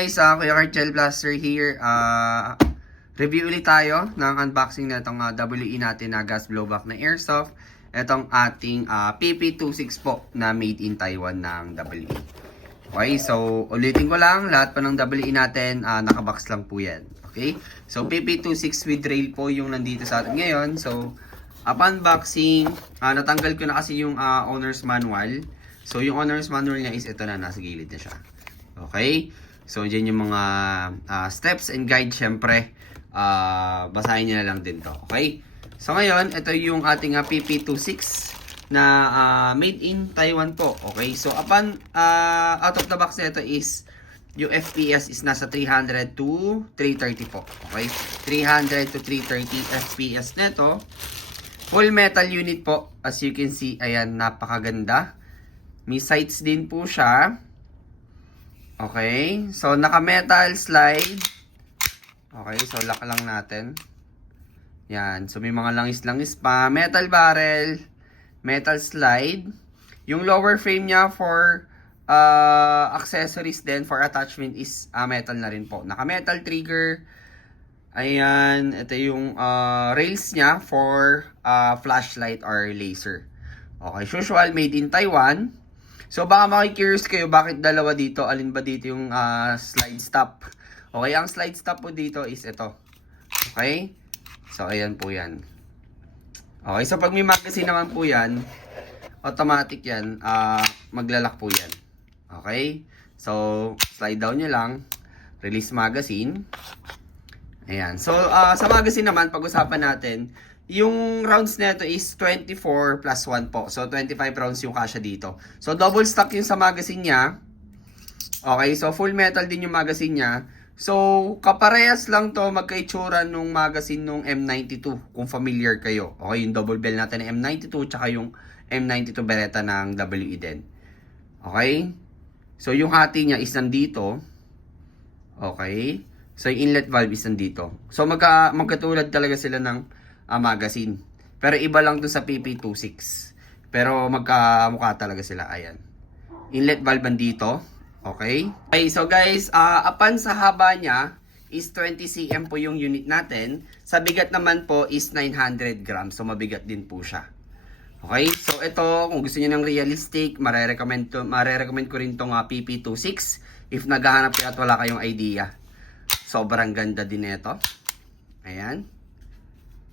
Guys, Kuya Cartel Blaster here. Review ulit tayo ng unboxing na itong WE natin na gas blowback na airsoft. Itong ating PP26 po na made in Taiwan ng WE. Okay, so ulitin ko lang, lahat pa ng WE natin nakabox lang po yan. Okay, so PP26 with rail po yung nandito sa atin ngayon. So upon unboxing, natanggal ko na kasi yung owner's manual. So yung owner's manual niya is ito na, nasa gilid na siya. Okay, so dyan yung mga steps and guide, syempre basahin nyo na lang din to. Okay, so ngayon ito yung ating PP26 na made in Taiwan po. Okay, so upon out of the box na ito is yung FPS is nasa 300 to 330 po. Okay, 300 to 330 FPS nito. Full metal unit po, as you can see. Ayan, napakaganda. May sights din po siya. Okay, so naka-metal slide. Okay, so lock lang natin. Yan, so may mga langis-langis pa. Metal barrel, metal slide. Yung lower frame niya for accessories din, for attachment is metal na rin po. Naka-metal trigger. Ayan, ito yung rails niya for flashlight or laser. Okay, usual made in Taiwan. So baka makikurious kayo bakit dalawa dito, alin ba dito yung slide stop. Okay, ang slide stop po dito is ito. Okay, so ayan po yan. Okay, so pag may magazine naman po yan, automatic yan, maglalak po yan. Okay, so slide down nyo lang, release magazine. Ayan, so sa magazine naman, pag-usapan natin, yung rounds nito is 24 plus 1 po. So 25 rounds yung kasya dito. So double stock yung sa magazine niya. Okay, so full metal din yung magazine niya. So kaparehas lang to, magkaitsura nung magazine nung M92 kung familiar kayo. Okay, yung double bell natin ng M92 tsaka yung M92 Beretta ng WE din. Okay? So yung hati niya is nandito. Okay? So yung inlet valve is nandito. So magkatulad talaga sila ng magazine. Pero iba lang dun sa PP26. Pero magkamukha talaga sila. Ayan. Inlet valve dito. Okay. Okay, so guys, upon sa haba niya is 20 cm po yung unit natin. Sa bigat naman po is 900 grams. So mabigat din po siya. Okay. So ito, kung gusto niyo ng realistic, marerecommend ko rin tong PP26 if naghahanap kayo at wala kayong idea. Sobrang ganda din ito. Ayan.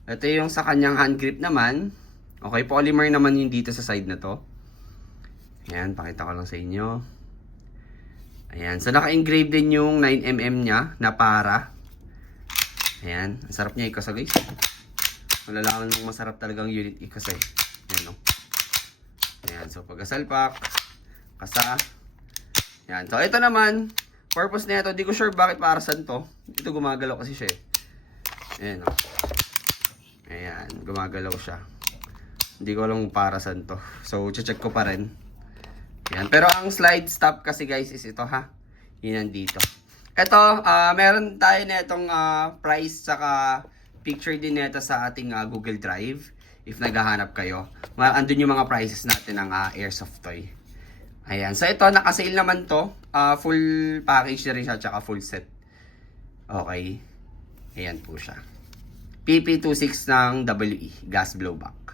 Ito yung sa kanyang hand grip naman. Okay, polymer naman yung dito sa side na to. Ayan, pakita ko lang sa inyo. Ayan, so naka-engrave din yung 9mm niya na para. Ayan, ang sarap niya ikasa guys. Malalaman mong masarap talagang unit ikasa eh. Ayan, no? Ayan, so pagkasalpak, kasa. Ayan, so ito naman, purpose na ito, di ko sure bakit para saan to. Ito gumagalaw kasi siya eh. Ayan, no? Ayan, gumagalaw siya. Hindi ko alam para saan to. So, check ko pa rin. Ayan, pero ang slide stop kasi guys is ito ha. Yun nandito. Ito, meron tayo na itong price saka picture din nito sa ating Google Drive. If naghahanap kayo. Andun yung mga prices natin ng airsoft toy. Ayan, so ito, naka-sale naman to. Full package na rin siya, tsaka full set. Okay. Ayan po siya. PP26 ng WE, gas blowback.